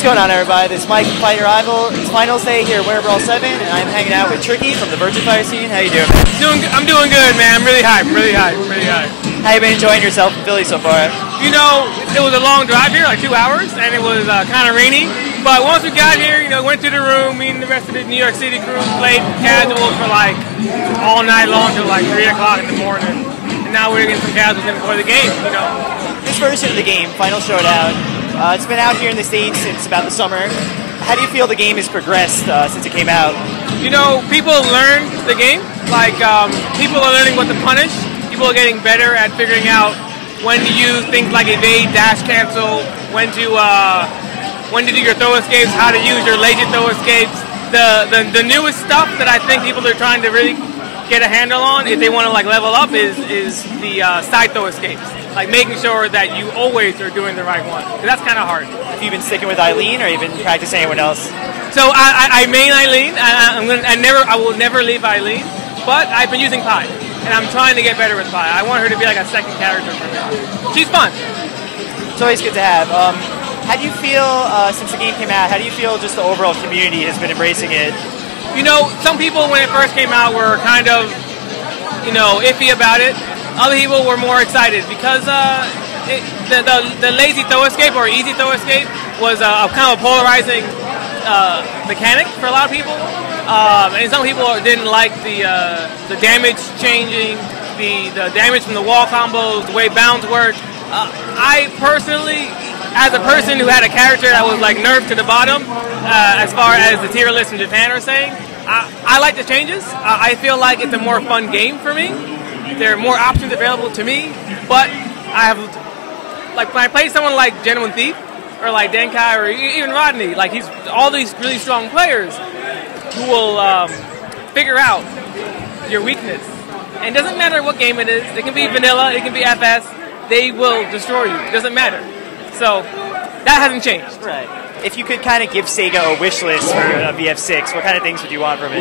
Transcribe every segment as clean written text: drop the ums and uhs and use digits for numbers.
What's going on, everybody? This is Mike from Fight Your Rival. It's finals day here at Winter Brawl 7, and I'm hanging out with Tricky from the Virtua Fighter scene. How you doing, man? I'm doing good, man. I'm really hyped, really hyped, really hyped. How you been enjoying yourself in Philly so far? You know, it was a long drive here, like 2 hours, and it was kind of rainy. But once we got here, you know, went to the room, me and the rest of the New York City crew played casual for like all night long till like 3 o'clock in the morning. And now we're getting some casuals in before the game, you know. This version of the game, Final Showdown, it's been out here in the States since about the summer. How do you feel the game has progressed since it came out? You know, people learned the game. Like, people are learning what to punish. People are getting better at figuring out when to use things like evade, dash, cancel, when to do your throw escapes, how to use your lazy throw escapes. The newest stuff that I think people are trying to really get a handle on, if they want to like level up, is the side throw escapes. Like making sure that you always are doing the right one. That's kind of hard. Have you been sticking with Eileen, or have you been practicing anyone else? So I main Eileen. I will never leave Eileen, but I've been using Pi, and I'm trying to get better with Pi. I want her to be like a second character for me. She's fun. It's always good to have. How do you feel since the game came out? How do you feel just the overall community has been embracing it? You know, some people when it first came out were kind of, you know, iffy about it. Other people were more excited because the lazy throw escape or easy throw escape was a kind of polarizing mechanic for a lot of people. And some people didn't like the damage changing, the damage from the wall combos, the way bounds work. I personally, as a person who had a character that was like nerfed to the bottom, as far as the tier list in Japan are saying, I like the changes. I feel like it's a more fun game for me. There are more options available to me, but I have, like when I play someone like Genuine Thief, or like Denkai, or even Rodney, like he's all these really strong players who will figure out your weakness. And it doesn't matter what game it is. It can be vanilla, it can be FS. They will destroy you. It doesn't matter. So that hasn't changed. Right. If you could kind of give Sega a wish list for VF6, what kind of things would you want from it?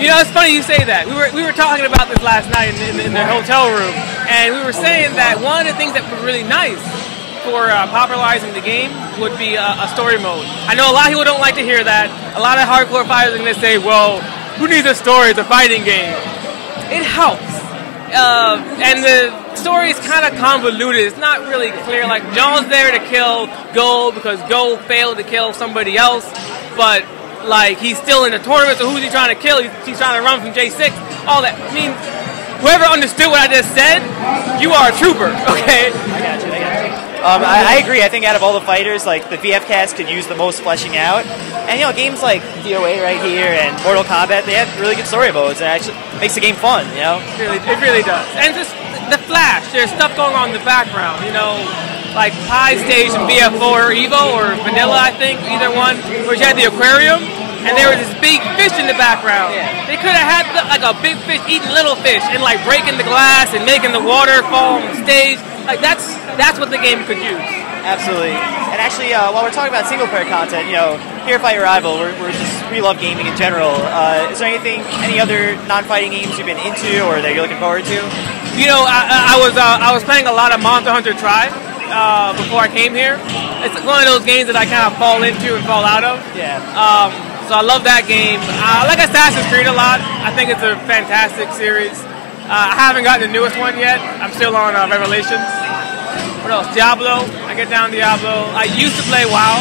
You know, it's funny you say that. We were talking about this last night in the hotel room, and we were saying that one of the things that would be really nice for popularizing the game would be a story mode. I know a lot of people don't like to hear that. A lot of hardcore fighters are going to say, well, who needs a story? It's a fighting game. It helps. And the story is kind of convoluted. It's not really clear. Like, John's there to kill Gold because Gold failed to kill somebody else, but like he's still in the tournament, so who's he trying to kill? He's trying to run from J6. All that. I mean, whoever understood what I just said, you are a trooper, okay? I got you. I agree. I think out of all the fighters, like the VF cast could use the most fleshing out. And you know, games like DOA right here and Mortal Kombat, they have really good story modes. It actually makes the game fun, you know? It really does. And just the flash, there's stuff going on in the background, you know, like Pi stage in BF4 or Evo or Vanilla, I think, either one, where you had the aquarium, and there was this big fish in the background. Yeah. They could have had like a big fish eating little fish and like breaking the glass and making the water fall on the stage. Like that's what the game could use. Absolutely. And actually, while we're talking about single-player content, you know, here at Fight Your Rival, we love gaming in general. Is there any other non-fighting games you've been into or that you're looking forward to? You know, I was playing a lot of Monster Hunter Tribe before I came here. It's one of those games that I kind of fall into and fall out of. Yeah. So I love that game. I like Assassin's Creed a lot. I think it's a fantastic series. I haven't gotten the newest one yet. I'm still on Revelations. What else? Diablo. I get down Diablo. I used to play WoW,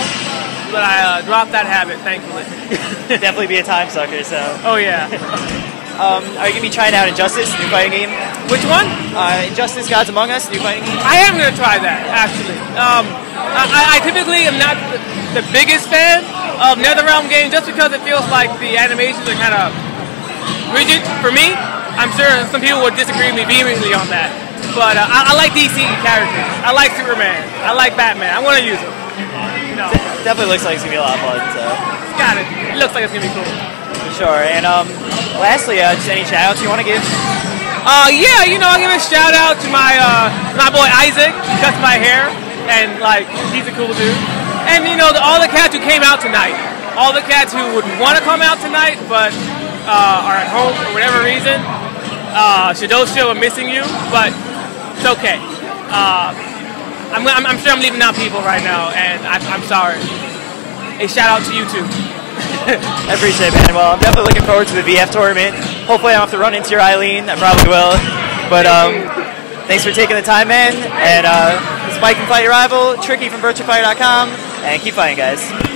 but I dropped that habit, thankfully. Definitely be a time sucker, so. Oh, yeah. Are you going to be trying out Injustice, new fighting game? Which one? Injustice Gods Among Us, new fighting game? I am going to try that, actually. I typically am not the biggest fan of NetherRealm games just because it feels like the animations are kind of rigid for me. I'm sure some people would disagree with me vehemently on that. But I like DC characters. I like Superman. I like Batman. I want to use them. No. Definitely looks like it's going to be a lot of fun. So. Got it. It looks like it's going to be cool. For sure. And lastly, just any shout-outs you want to give? Yeah, you know, I'll give a shout-out to my boy Isaac. He cuts my hair. And, like, he's a cool dude. And, you know, all the cats who came out tonight. All the cats who would want to come out tonight, but are at home for whatever reason. Shadosho, I'm missing you, but it's okay. I'm sure I'm leaving out people right now, and I'm sorry. a shout out to you too. I appreciate it, man. Well, I'm definitely looking forward to the VF tournament. Hopefully I don't have to run into your Eileen. I probably will. But thanks for taking the time, man. And this is Mike from Fight Your Rival, Tricky from VirtuaFighter.com, and keep fighting, guys.